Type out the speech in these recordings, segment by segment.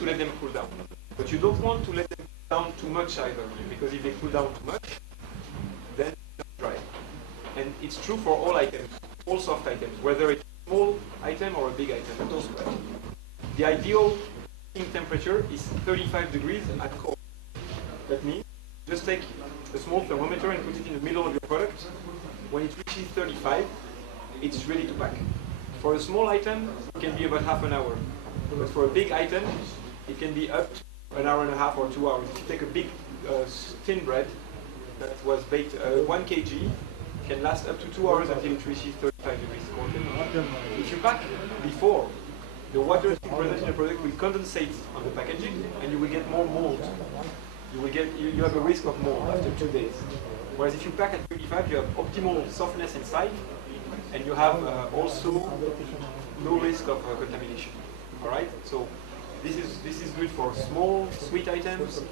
to let them cool down. But you don't want to let them cool down too much either, because if they cool down too much, then they're dry. And it's true for all items, all soft items, whether it's a small item or a big item. The ideal temperature is 35 degrees at core. That means just take a small thermometer and put it in the middle of your product. When it reaches 35, it's ready to pack. For a small item, it can be about half an hour. But for a big item, it can be up to an hour and a half or 2 hours. If you take a big thin bread that was baked 1 kg, it can last up to 2 hours until it reaches 35 degrees core temperature. If you pack before, the water present in the product will condensate on the packaging, and you will get more mold. You have a risk of mold after 2 days. Whereas if you pack at 35, you have optimal softness inside, and you have also no risk of contamination. All right. So this is good for small sweet items,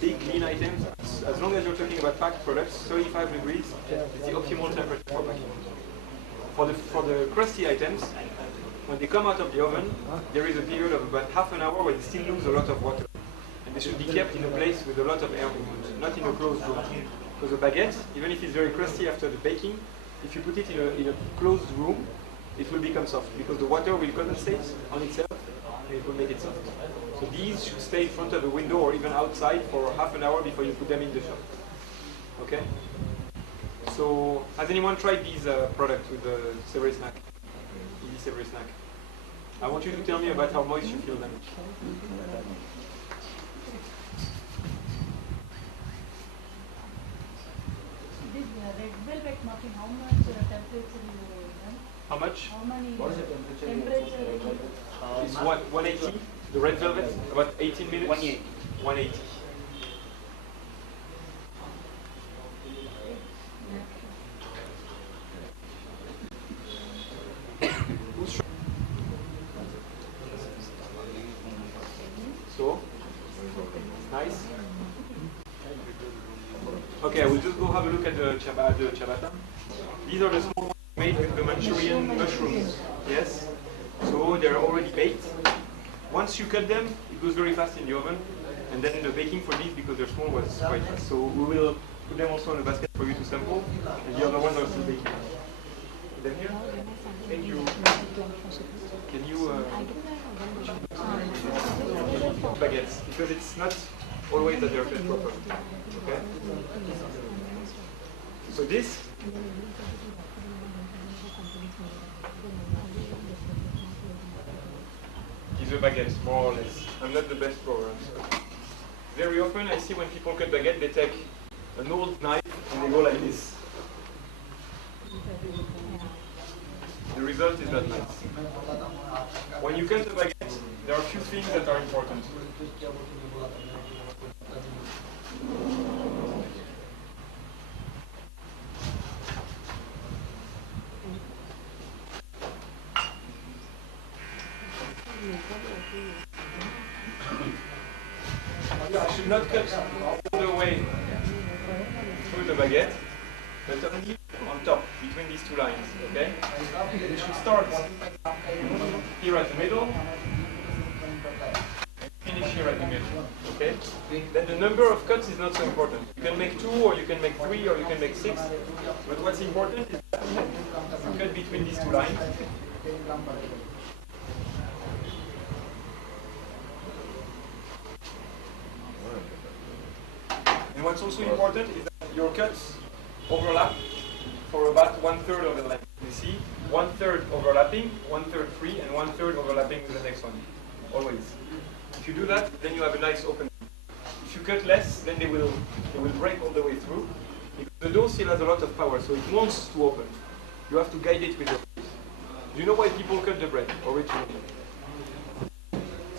big lean items. As long as you're talking about packed products, 35 degrees is the optimal temperature for packing. For the crusty items, when they come out of the oven, there is a period of about half an hour where they still lose a lot of water. And they should be kept in a place with a lot of air movement, not in a closed room. Because a baguette, even if it's very crusty after the baking, if you put it in a closed room, it will become soft because the water will condensate on itself and it will make it soft. So these should stay in front of the window or even outside for half an hour before you put them in the shop. Okay? So has anyone tried these products with the Savory Snack? Easy Savory Snack. I want you to tell me about how moist you feel them. This red velvet muffin, how much temperature you run? How much? How many What is the temperature? It's 180. The red velvet, about 18 minutes. 180. 180. So, nice. Okay, I will just go have a look at the ciabatta. These are the small ones made with the Manchurian mushrooms. Yes. So they're already baked. Once you cut them, it goes very fast in the oven. And then the baking for these, because they're small, was quite fast. So we will put them also in a basket for you to sample. And the other ones are still baking. Them here? Thank you. Can you baguettes? Because it's not always that they're cut properly. Okay? So this is a baguette, more or less. I'm not the best drawer. So. Very often I see when people cut baguette, they take an old knife and they go like this. The result is not nice. When you cut a baguette, there are a few things that are important. I should not cut all the way through the baguette, but only on top, between these two lines, okay? We should start here at the middle, and finish here at the middle, okay? Then the number of cuts is not so important. You can make 2, or you can make 3, or you can make 6, but what's important is that you cut between these two lines. And what's also important is that your cuts overlap for about 1/3 of the length. You see, 1/3 overlapping, 1/3 free, and 1/3 overlapping with the next one. Always. If you do that, then you have a nice opening. If you cut less, then they will break all the way through. Because the dough still has a lot of power, so it wants to open. You have to guide it with your face. Do you know why people cut the bread originally?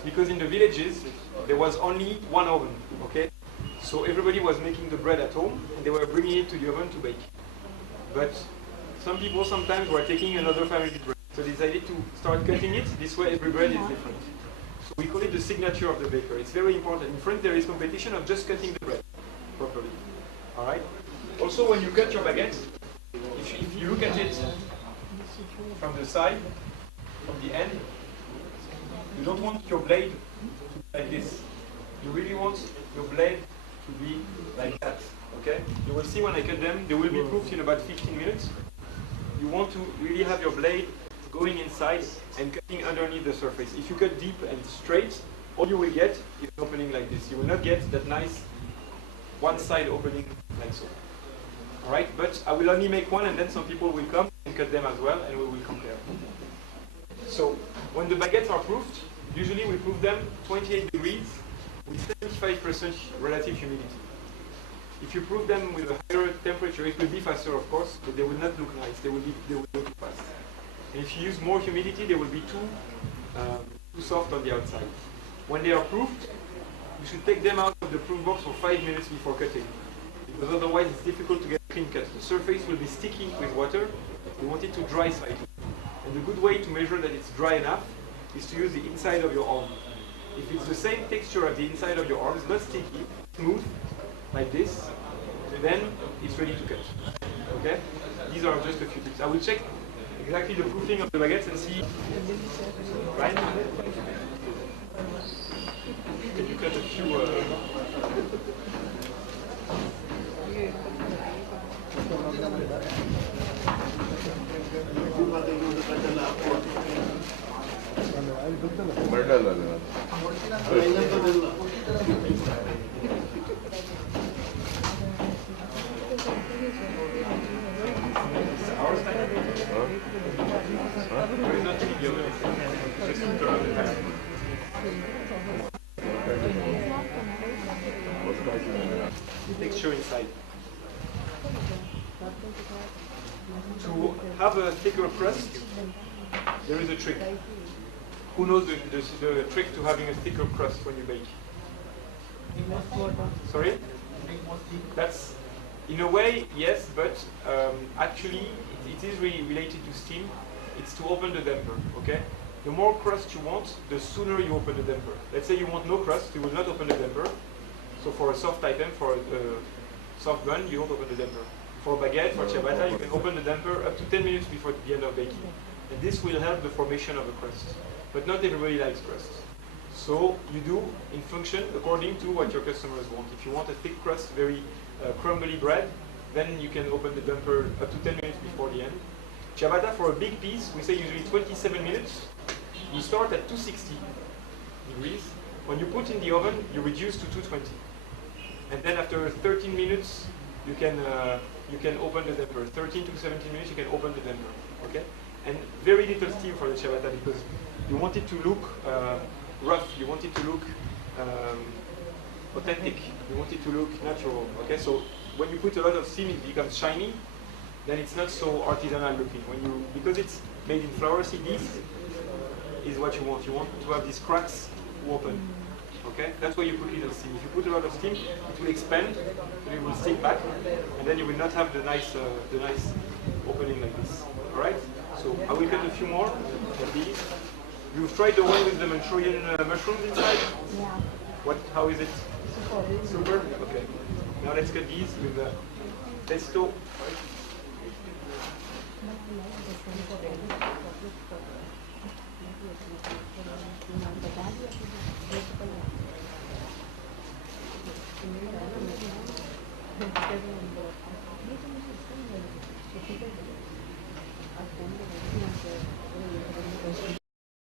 Because in the villages, there was only one oven, okay? So everybody was making the bread at home, and they were bringing it to the oven to bake. But some people sometimes were taking another family's bread. So they decided to start cutting it. This way every bread is different. So we call it the signature of the baker. It's very important. In France there is competition of just cutting the bread properly. Alright? Also when you cut your baguette, if you look at it from the side, from the end, you don't want your blade to like this. You really want your blade to be like that, okay? You will see when I cut them, they will be proofed in about 15 minutes. You want to really have your blade going inside and cutting underneath the surface. If you cut deep and straight, all you will get is an opening like this. You will not get that nice one side opening like so. Alright, but I will only make one and then some people will come and cut them as well and we will compare. So, when the baguettes are proofed, usually we proof them 28 degrees with 75% relative humidity. If you proof them with a higher temperature, it will be faster of course, but they will not look nice, they will look too fast. And if you use more humidity, they will be too soft on the outside. When they are proofed, you should take them out of the proof box for 5 minutes before cutting. Because otherwise it's difficult to get a clean cut. The surface will be sticky with water, you want it to dry slightly. And the good way to measure that it's dry enough is to use the inside of your arm. If it's the same texture as the inside of your arm, it's not sticky, smooth, like this, then it's ready to cut. Okay? These are just a few tips. I will check exactly the proofing of the baguettes and see. Right? Can you cut a few? Texture inside. To have a thicker crust, there is a trick. Who knows the trick to having a thicker crust when you bake? Sorry? That's, in a way, yes, but actually it is really related to steam. It's to open the damper, okay? The more crust you want, the sooner you open the damper. Let's say you want no crust, you will not open the damper. So for a soft item, for a soft bun, you don't open the damper. For a baguette, for ciabatta, you can open the damper up to 10 minutes before the end of baking. And this will help the formation of a crust. But not everybody likes crust. So you do in function according to what your customers want. If you want a thick crust, very crumbly bread, then you can open the damper up to 10 minutes before the end. Ciabatta, for a big piece, we say usually 27 minutes. You start at 260 degrees. When you put in the oven, you reduce to 220. And then after 13 minutes, you can open the damper. 13 to 17 minutes, you can open the damper. Okay? And very little steam for the ciabatta because you want it to look rough. You want it to look authentic. You want it to look natural. Okay? So when you put a lot of steam, it becomes shiny. Then it's not so artisanal looking. Because it's made in flour, see, this is what you want. You want to have these cracks to open. Okay? That's why you put little steam. If you put a lot of steam, it will expand, and it will stick back, and then you will not have the nice opening like this. Alright? So I will cut a few more of these. You've tried the one with the Manchurian mushrooms inside? Yeah. How is it? Super? Okay. Now let's cut these with the pesto.